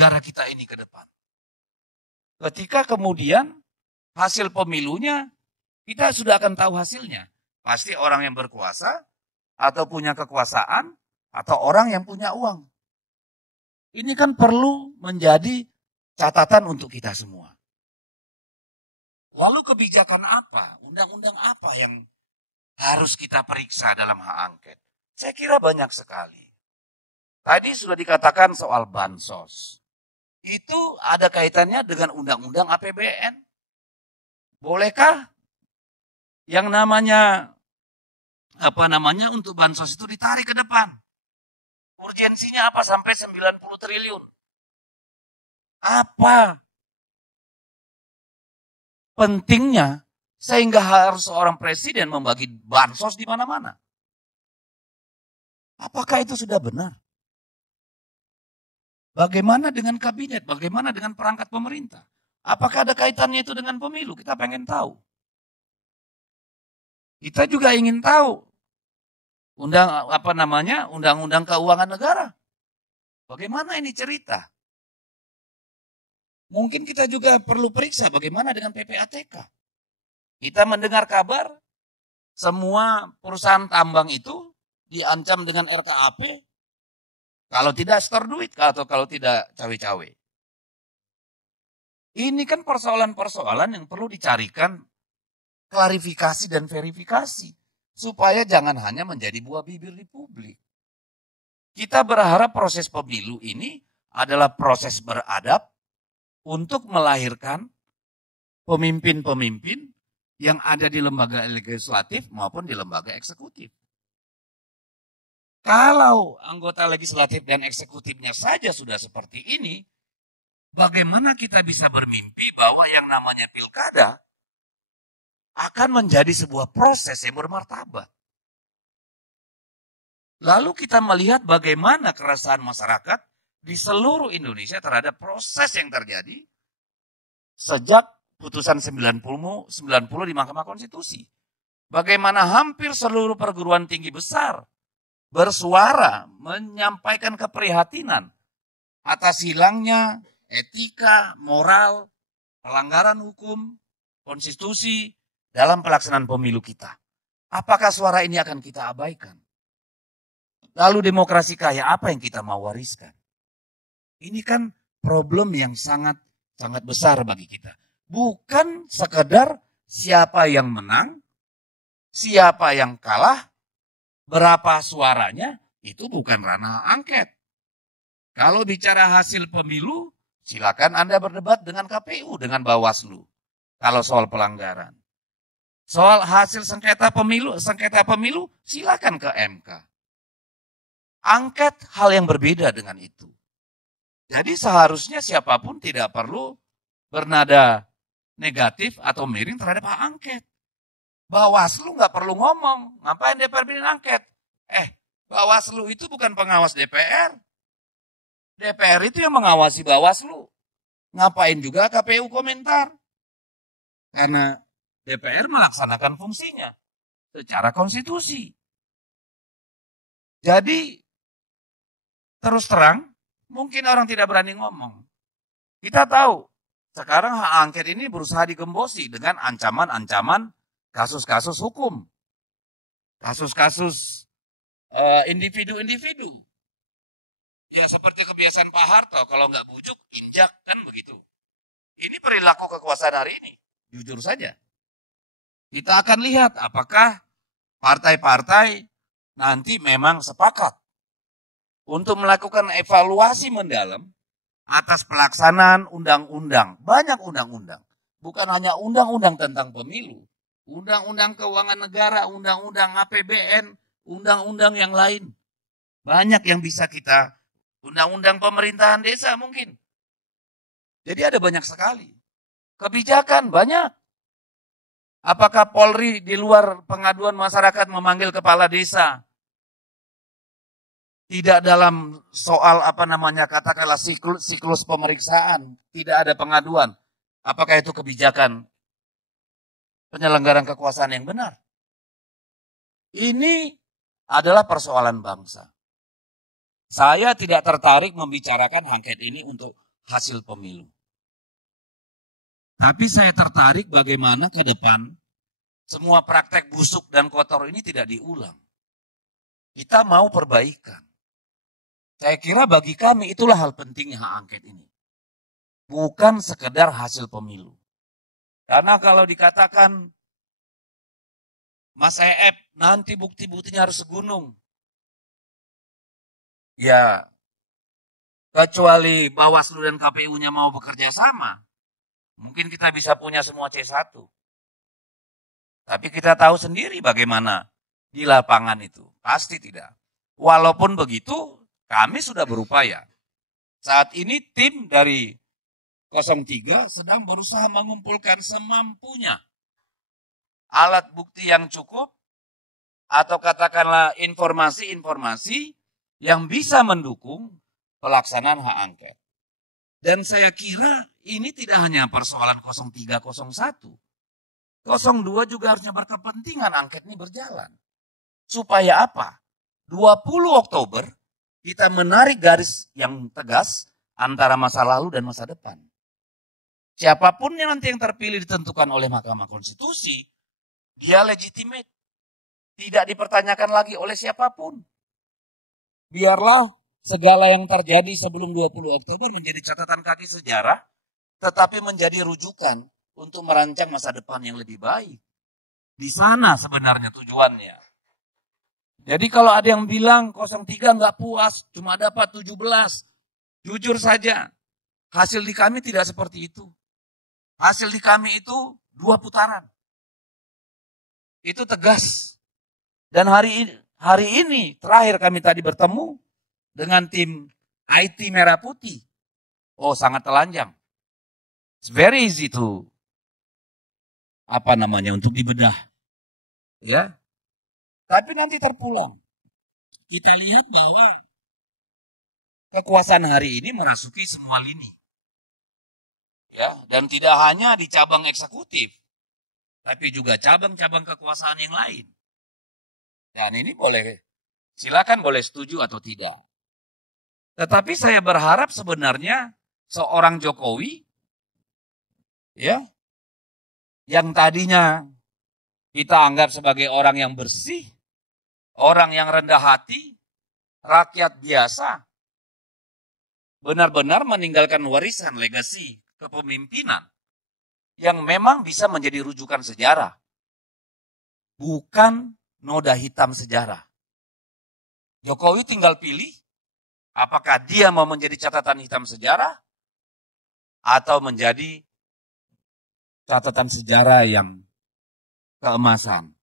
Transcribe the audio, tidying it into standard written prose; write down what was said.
negara kita ini ke depan. Ketika kemudian hasil pemilunya, kita sudah akan tahu hasilnya. Pasti orang yang berkuasa, atau punya kekuasaan, atau orang yang punya uang. Ini kan perlu menjadi catatan untuk kita semua. Lalu kebijakan apa, undang-undang apa yang harus kita periksa dalam hak angket? Saya kira banyak sekali. Tadi sudah dikatakan soal bansos. Itu ada kaitannya dengan undang-undang APBN. Bolehkah yang namanya untuk bansos itu ditarik ke depan? Urgensinya apa sampai 90 triliun? Apa pentingnya sehingga harus seorang presiden membagi bansos di mana-mana? Apakah itu sudah benar? Bagaimana dengan kabinet? Bagaimana dengan perangkat pemerintah? Apakah ada kaitannya itu dengan pemilu? Kita pengen tahu. Kita juga ingin tahu undang-undang keuangan negara. Bagaimana ini cerita? Mungkin kita juga perlu periksa bagaimana dengan PPATK. Kita mendengar kabar semua perusahaan tambang itu diancam dengan RKAP kalau tidak setor duit atau kalau tidak cawe-cawe. Ini kan persoalan-persoalan yang perlu dicarikan klarifikasi dan verifikasi. Supaya jangan hanya menjadi buah bibir di publik. Kita berharap proses pemilu ini adalah proses beradab untuk melahirkan pemimpin-pemimpin yang ada di lembaga legislatif maupun di lembaga eksekutif. Kalau anggota legislatif dan eksekutifnya saja sudah seperti ini, bagaimana kita bisa bermimpi bahwa yang namanya pilkada akan menjadi sebuah proses yang bermartabat. Lalu kita melihat bagaimana keresahan masyarakat di seluruh Indonesia terhadap proses yang terjadi sejak putusan 90 di Mahkamah Konstitusi. Bagaimana hampir seluruh perguruan tinggi besar bersuara menyampaikan keprihatinan atas hilangnya etika, moral, pelanggaran hukum, konstitusi dalam pelaksanaan pemilu kita. Apakah suara ini akan kita abaikan? Lalu demokrasi kaya apa yang kita mau wariskan? Ini kan problem yang sangat besar bagi kita. Bukan sekedar siapa yang menang, siapa yang kalah, berapa suaranya, itu bukan ranah angket. Kalau bicara hasil pemilu, silakan Anda berdebat dengan KPU, dengan Bawaslu. Kalau soal pelanggaran. Soal hasil sengketa pemilu, silakan ke MK. Angket hal yang berbeda dengan itu. Jadi seharusnya siapapun tidak perlu bernada negatif atau miring terhadap hak angket. Bawaslu nggak perlu ngomong, ngapain DPR bikin angket? Bawaslu itu bukan pengawas DPR. DPR itu yang mengawasi Bawaslu. Ngapain juga KPU komentar? Karena DPR melaksanakan fungsinya secara konstitusi. Jadi terus terang, mungkin orang tidak berani ngomong. Kita tahu, sekarang hak angket ini berusaha digembosi dengan ancaman-ancaman kasus-kasus hukum. Kasus-kasus individu-individu. Ya seperti kebiasaan Pak Harto, kalau nggak bujuk, injak, kan begitu. Ini perilaku kekuasaan hari ini, jujur saja. Kita akan lihat apakah partai-partai nanti memang sepakat untuk melakukan evaluasi mendalam atas pelaksanaan undang-undang. Banyak undang-undang. Bukan hanya undang-undang tentang pemilu. Undang-undang keuangan negara, undang-undang APBN, undang-undang yang lain. Banyak yang bisa kita, undang-undang pemerintahan desa mungkin. Jadi ada banyak sekali. Kebijakan banyak. Apakah Polri di luar pengaduan masyarakat memanggil kepala desa? Tidak dalam soal katakanlah siklus pemeriksaan. Tidak ada pengaduan. Apakah itu kebijakan penyelenggaraan kekuasaan yang benar? Ini adalah persoalan bangsa. Saya tidak tertarik membicarakan angket ini untuk hasil pemilu. Tapi saya tertarik bagaimana ke depan semua praktek busuk dan kotor ini tidak diulang. Kita mau perbaikan. Saya kira bagi kami itulah hal pentingnya hak angket ini. Bukan sekedar hasil pemilu. Karena kalau dikatakan, Mas Eep, nanti bukti-buktinya harus segunung. Ya, kecuali Bawaslu dan KPU-nya mau bekerja sama, mungkin kita bisa punya semua C1. Tapi kita tahu sendiri bagaimana di lapangan itu. Pasti tidak. Walaupun begitu, kami sudah berupaya. Saat ini tim dari 03 sedang berusaha mengumpulkan semampunya alat bukti yang cukup atau katakanlah informasi-informasi yang bisa mendukung pelaksanaan hak angket. Dan saya kira ini tidak hanya persoalan 03, 01. 02 juga harusnya berkepentingan angket ini berjalan. Supaya apa? 20 Oktober kita menarik garis yang tegas antara masa lalu dan masa depan. Siapapun yang nanti yang terpilih ditentukan oleh Mahkamah Konstitusi, dia legitimate. Tidak dipertanyakan lagi oleh siapapun. Biarlah segala yang terjadi sebelum 20 Oktober menjadi catatan kaki sejarah, tetapi menjadi rujukan untuk merancang masa depan yang lebih baik. Di sana sebenarnya tujuannya. Jadi kalau ada yang bilang 03 nggak puas, cuma dapat 17. Jujur saja, hasil di kami tidak seperti itu. Hasil di kami itu 2 putaran. Itu tegas. Dan hari ini terakhir kami tadi bertemu dengan tim IT Merah Putih. Oh, sangat telanjang. It's very easy to untuk dibedah. Ya. Tapi nanti terpulang. Kita lihat bahwa kekuasaan hari ini merasuki semua lini. Ya, dan tidak hanya di cabang eksekutif, tapi juga cabang-cabang kekuasaan yang lain. Dan ini silakan boleh setuju atau tidak. Tetapi saya berharap sebenarnya seorang Jokowi, ya, yang tadinya kita anggap sebagai orang yang bersih, orang yang rendah hati, rakyat biasa, benar-benar meninggalkan warisan legasi kepemimpinan yang memang bisa menjadi rujukan sejarah. Bukan noda hitam sejarah. Jokowi tinggal pilih apakah dia mau menjadi catatan hitam sejarah atau menjadi catatan sejarah yang keemasan.